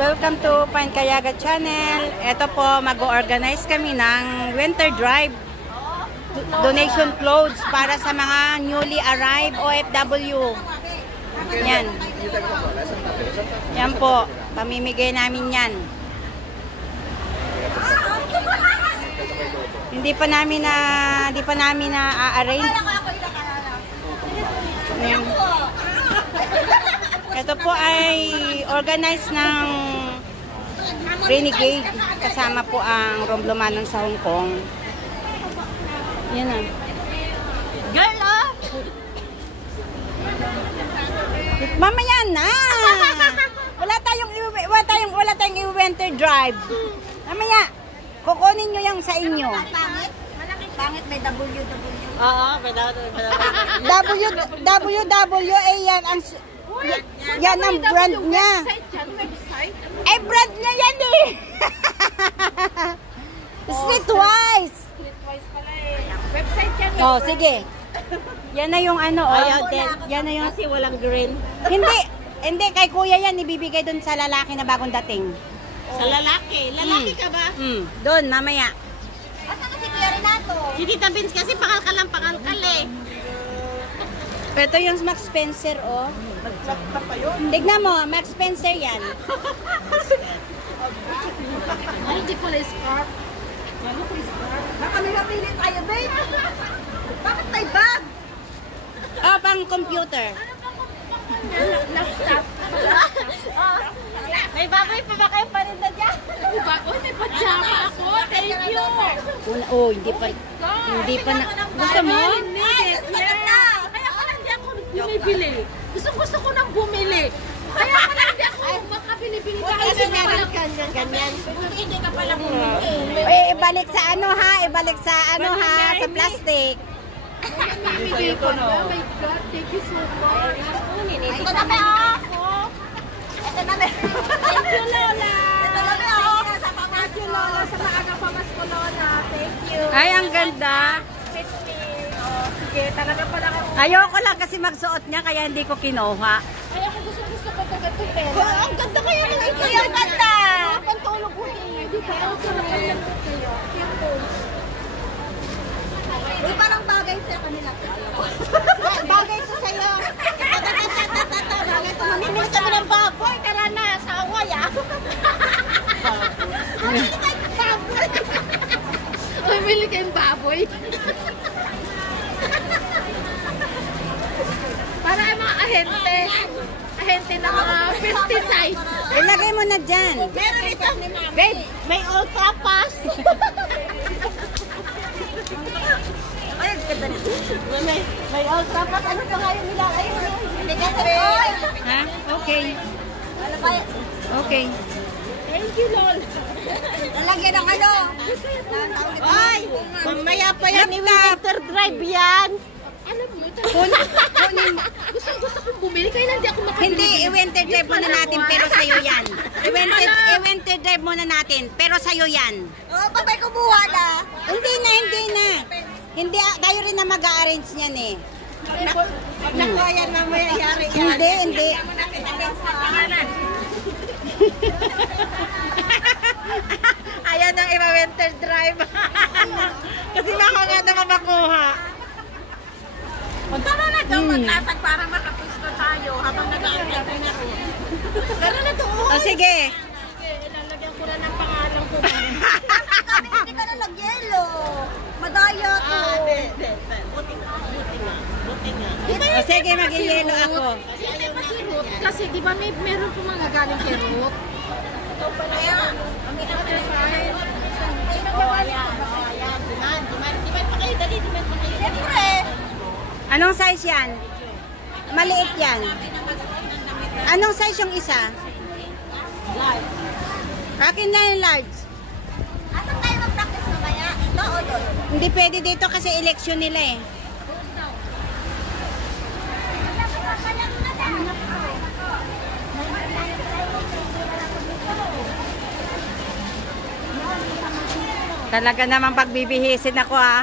Welcome to Pine Kayaga Channel. Ito po, mag-organize kami ng winter drive donation clothes para sa mga newly arrived OFW. Yan. Yan po, pamimigay namin yan. Hindi pa namin na-arrange. Yan. Ito po ay organized ng Renegade. Kasama po ang Romblomanon sa Hong Kong. Yan na. Girl, oh! Mamaya na! Wala tayong winter drive. Mamaya, kukunin nyo yung sa inyo. Pangit? Pangit, may WW. Oo, may WW, yan ang... Yan ang brand niya. Eh, brand niya yan eh. Streetwise. Streetwise pala eh. Website yan. Oh, sige. Yan na yung ano, oh. Yan na yung... Kasi walang green. Hindi, kay kuya yan, ibibigay dun sa lalaki na bagong dating. Sa lalaki. Lalaki ka ba? Doon, mamaya. Asa kasi Kuya Renato? Si Tita Vince kasi pangalkal lang pangalkal eh. Ito yung Max Spencer, oh. Tignan mo, Max Spencer yan. Ay, hindi pala scarf. Ano po scarf? Baka may mapili tayo, babe. Bakit may bag? Oh, pang computer. Laptop. May baboy pa ba kayo parinda dyan? Bago, may pajama ako. Thank you. Oh, hindi pa na. Gusto mo? Kaya pala hindi ako bumibili. Gusto ko nang bumili. Kaya pala hindi ako makabili-bili. Kasi meron ganyan. Hindi ka pala bumili. Eh, ibalik sa ano ha? Ibalik sa ano ha? Sa plastic. Bumibili ko na. Oh my God, thank you so much. Ito na may ako. Ito na may. Thank you, Lola. Ito na may ako. Sa pamasko, Lola. Sa maaga pamasko, Lola. Thank you. Ay, ang ganda. Sige, talaga pala ako. Ayoko lang kasi magsuot niya kaya hindi ko kinuha. Kaya ako gusto ko ito ganito pera. Ang ganda kaya ng ito. Ang ganda. Pantulog ko eh. Di ba? Ang sarap ng ganito kayo. Uy, parang bagay sa kanila. Bagay ko sa'yo. Bagay ko. Mamimili kami ng baboy. Tara na, sa away ah. Mamili kayong baboy. Para yung mga ahente. Ahente ng mga pesticide. Ilagay mo na dyan. Meron ito. Babe, may all tapas. Ay, ganda na. May all tapas. Ano pa nga yung nila? Hindi ka sa Ha? Okay. Ano ba? Okay. Thank you, Lol. Lalagyan ng ano? Ay, mamaya pa yan. Winter drive yan. Alam mo, ito. Kunin mo. Gusto kong bumili. Kaya hindi ako makabili. Hindi, i-winter drive muna natin pero sa'yo yan. I-winter drive muna natin pero sa'yo yan. Oh, babay ko buha na. Hindi na. Hindi, tayo rin na mag-a-arrange niyan eh. Pag nakuha yan, mamaya yari yan. Hindi. Ayan ang iba-winter drive. Kasi baka nga naman makuha. Punta na daw maglatag para makapusto tayo habang nag-aantay na ako. Pero na doon. O sige. Ilalagyan ko na ng pangalan ko. Kami hindi ka na nag-yelo. Madaya ko. Buti nga. O sige, mag-yelo ako. Hindi pa si Ruth. Kasi di ba meron po mga galing kay Ruth? Ito pala yan. Ang ina-define. Demand pa kayo, dali, demand pa kayo. Siyempre. Anong size yan? Maliit yan. Anong size yung isa? Large. Akin na yung large. Asan tayo mag-practice mamaya? Ito o doon? Hindi pwede dito kasi election nila eh. Talaga naman pagbibihisin ako ah.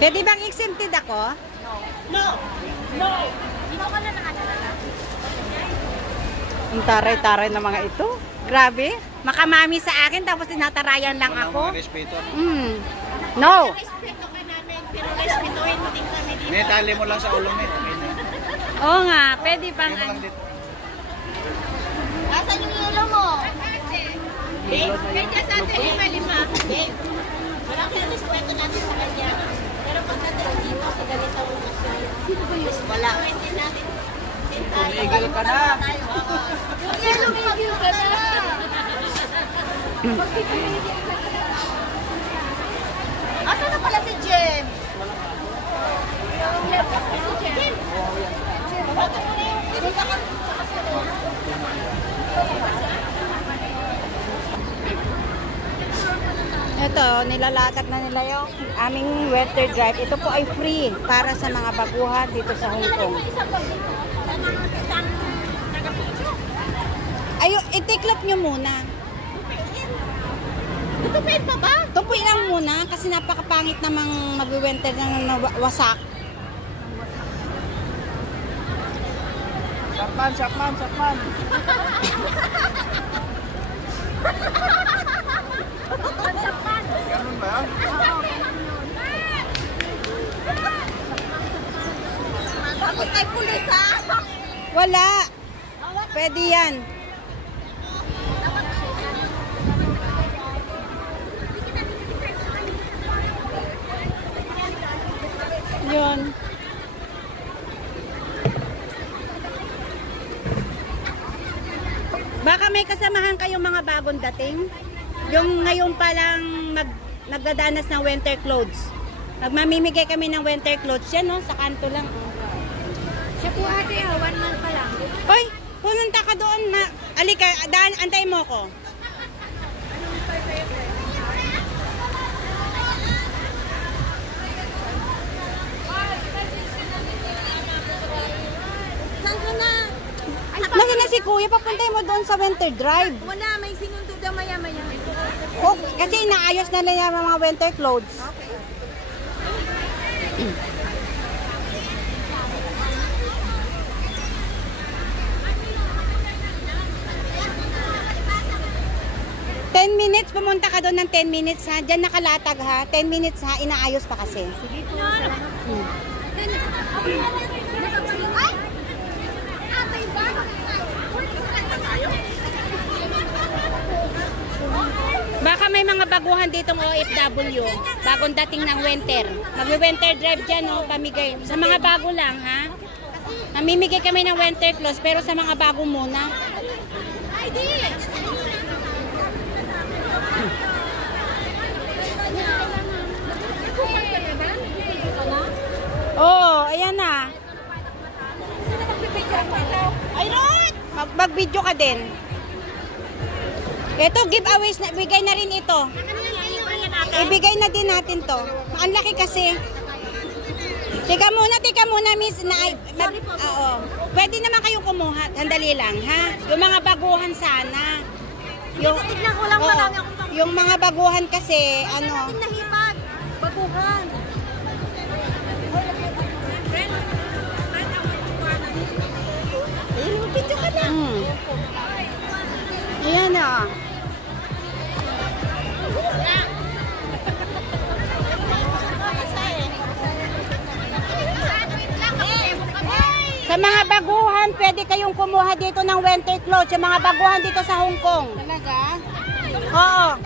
Pwede bang exempted ako? No! No! Ikaw ka na nakadala. Ang taray-taray na mga ito. Grabe. Makamami sa akin tapos tinatarayan lang ako. Respeto. No. Respeto ka namin, pero respetuhin mo din kami dito. May tali mo lang sa ulo mo. Okay na. Oo nga, pwede pang Tali mo lang dito. Asan yung yelo mo? Kaya sa atin, lima-lima. Wala kang respeto natin sa kanya. Pero pagdating dito, sa ganito mo kasi. Sino ba yun? Wala. Hindi natin. Tumigil ka na. Yelo, tumigil ka na. Asan na pala si Jem? Jem! Bakit mo na yung sinita ka? Ito, nilalatag na nila yung aming winter drive. Ito po ay free para sa mga baguhan dito sa Hong Kong. Ayo, itiklop nyo muna. Tutupin pa ba? Tupoy lang muna kasi napakapangit namang mag-winter na wasak. Sakman. Ganun ba yan? Tapos ay pulis ha? Wala. Pwede yan. Yun. Baka may kasamahan kayong mga bagong dating. Yung ngayon pa lang nagdadanas ng winter clothes. Magmamimigay kami ng winter clothes. Yan, no? Sa kanto lang. Siya po ate, 1 month pa lang. Hoy, pumunta ka doon. Alika, antay mo ko. Saan ka na? Nasaan na si Kuya? Papuntay mo doon sa winter drive. Wala, may sinundo daw maya-maya. Oh, kasi inaayos na nila yung mga winter clothes. Ten minutes, pumunta ka doon ng 10 minutes ha. Diyan nakalatag ha. 10 minutes ha, inaayos pa kasi. Ay! Atay ba? Baka may mga baguhan ditong OFW. Bagong dating ng winter. Mag-winter drive dyan, no? Pamigay. Sa mga bago lang, ha? Namimigay kami ng winter clothes, pero sa mga bago muna. Ay, di! Oo, ayan na. Ay, Rod! Mag-video ka din. Ito, giveaways na. Bigay na rin ito. Ibigay na din natin to. Ang laki kasi. Tika muna, miss. Oo. Pwede naman kayong kumuha. Sandali lang, ha? Yung mga baguhan sana. Tignan ko lang Oo, marami akong yung mga baguhan kasi, ano. nahipag. Baguhan. Ayun, video ka na. Ayan na. Sa mga baguhan, pwede kayong kumuha dito ng winter clothes. Sa mga baguhan dito sa Hong Kong. Talaga? Oo.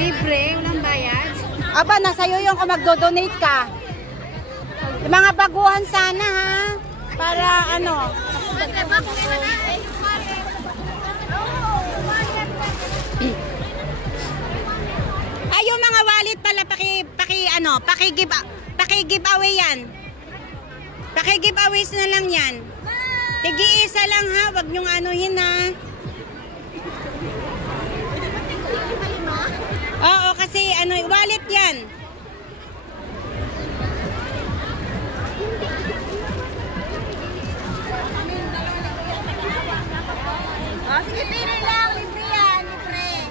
Libre, walang bayad. Aba, nasa'yo yung kung magdo-donate ka. Yung mga baguhan sana, ha? Para ano. Ay, yung mga wallet pala, paki-giveaway yan. Paki-giveaways na lang yan. Tigi-isa lang ha, wag nyong anuhin ha. Oo, kasi ano, wallet yan. Oh, sige, pili lang. Libre yan. Libre.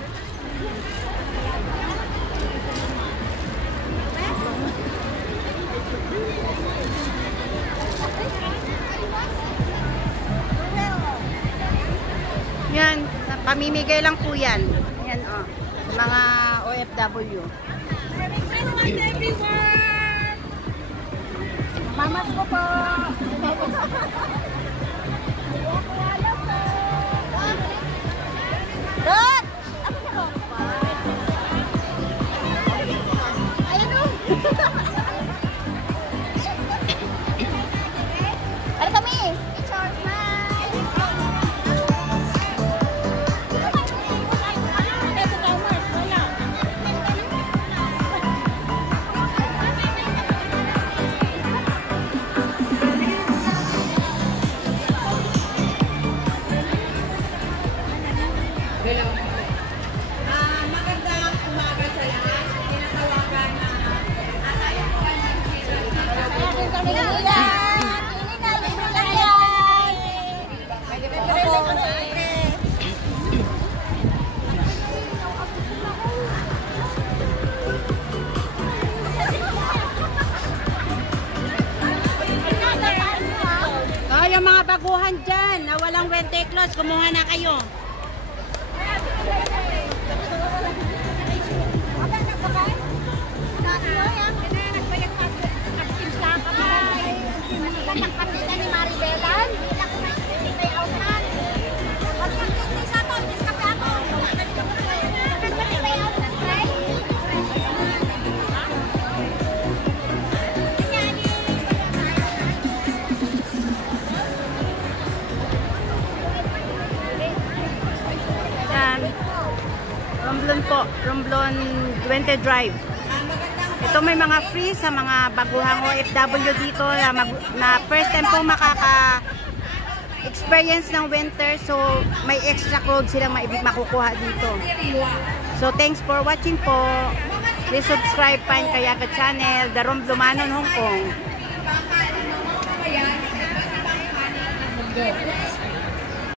Pamimigay lang po yan. Ayan, oh. Mga OFW. Merry Christmas, everyone! Mamas ko po! Rod! Ako na Rod pa. Ayan o! Ano kami? Picture, smile! Ito gamers, wala. Magandang umaga sa lahat. Tinatawagan na yung mga baguhan dyan na walang winter clothes, kumuha na kayo. Yan. Romblon po. Romblon Winter Drive. Ito may mga free sa mga baguhang OFW dito na first time po makaka-experience ng winter. So, may extra clothes silang makukuha dito. So, thanks for watching po. Please subscribe Pine Kayaga Channel, The Romblomanon, Hong Kong.